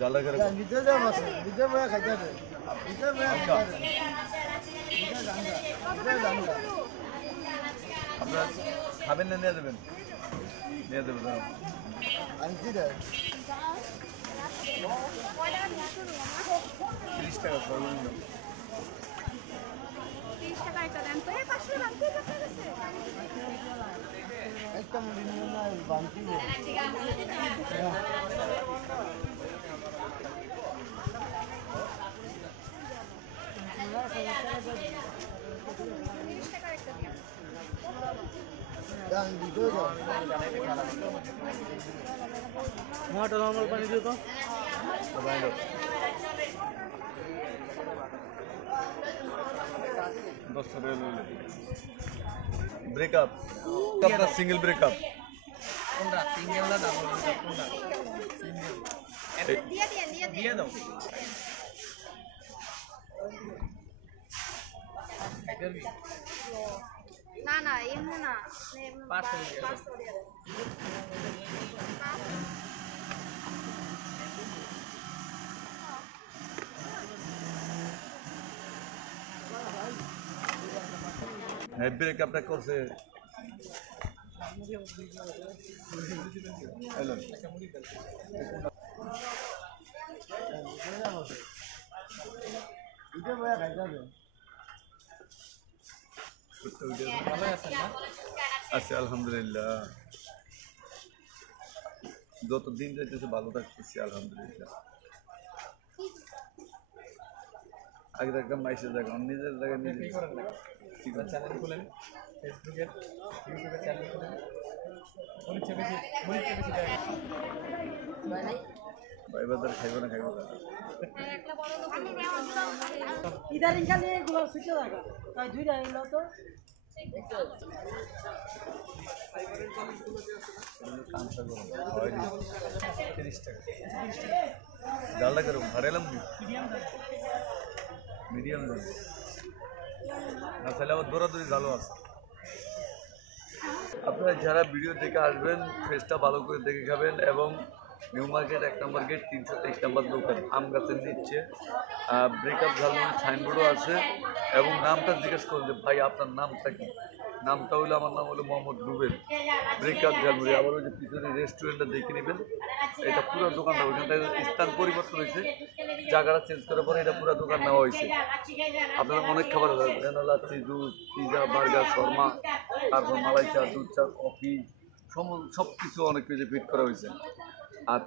জ্বালা করে ভিতরে যাও বসে ভিতরে বয়ে খাইতে হবে ভিতরে বয়ে খাইতে হবে ভিতরে জানগা আপনারা খাবেন না নিয়ে দেবেন আনছি দেয় 30 টাকা সর্বনিম্ন। 30 টাকা একটা দেন তো 500 দাম কি করতে গেছে একটা মুড়ি নিয়ে না বান্তি দান ভিতরে যাও মোটা নরমাল পানি দিও তো ব্রেকআপ আপনার সিঙ্গেল ব্রেকআপ কোনটা সিঙ্গেল না ডাবল ব্রেকআপ কোনটা দিয়ে দাও না না এমন না পার্সেল ব্রেকআপটা করছে ভিতরে বয়ে খাইতে হবে ভালো আছেন না আচ্ছা আলহামদুলিল্লাহ যত দিন যাইতেছে ভালো থাকতেছি আলহামদুলিল্লাহ। আগে দেখলাম মাইসের জায়গা নিজের জায়গায় নিজে কি করেন না চ্যানেল খুলেন ফেসবুকের ইউটিউবের চ্যানেল খুলেন মরিচে বেশি ভাই বাজার খাইবো না খাইবো না ইদারিং খালি এগুলো শিখে থাকা তাই দুইটা এলো তো কাঁচা গরম হয়নি 30 টাকা ডালটা গরম হারালাম মিডিয়াম দাম না তাহলে আবার দৌড়াদৌড়ি ভালো আছে। আপনারা যারা ভিডিও দেখে আসবেন ফেসটা ভালো করে দেখে খাবেন এবং নিউ মার্কেট 1 নম্বর গেট 323 নম্বর দোকান আম গাছের নিচ্ছে ব্রেকআপ ঝালমুড়ি সাইনবোর্ডও আছে এবং নামটা জিজ্ঞেস করুন যে ভাই আপনার নামটা কি নামটা হলো আমার নাম হলো মোহাম্মদ রুবেল ব্রেকআপ ঝালমুড়ি আবার ওই যে পিছনে রেস্টুরেন্টটা দেখে নেবেন এটা পুরো দোকানটা ওইখানটা স্থান পরিবর্তন হয়েছে জায়গাটা চেঞ্জ করার পরে এটা পুরো দোকান নেওয়া হয়েছে আপনারা অনেক খাবার lassi juice pizza burger Sharma তারপর মালাই চা দুধ চা কফি সব কিছু অনেক কিছু ফিট করা হয়েছে আর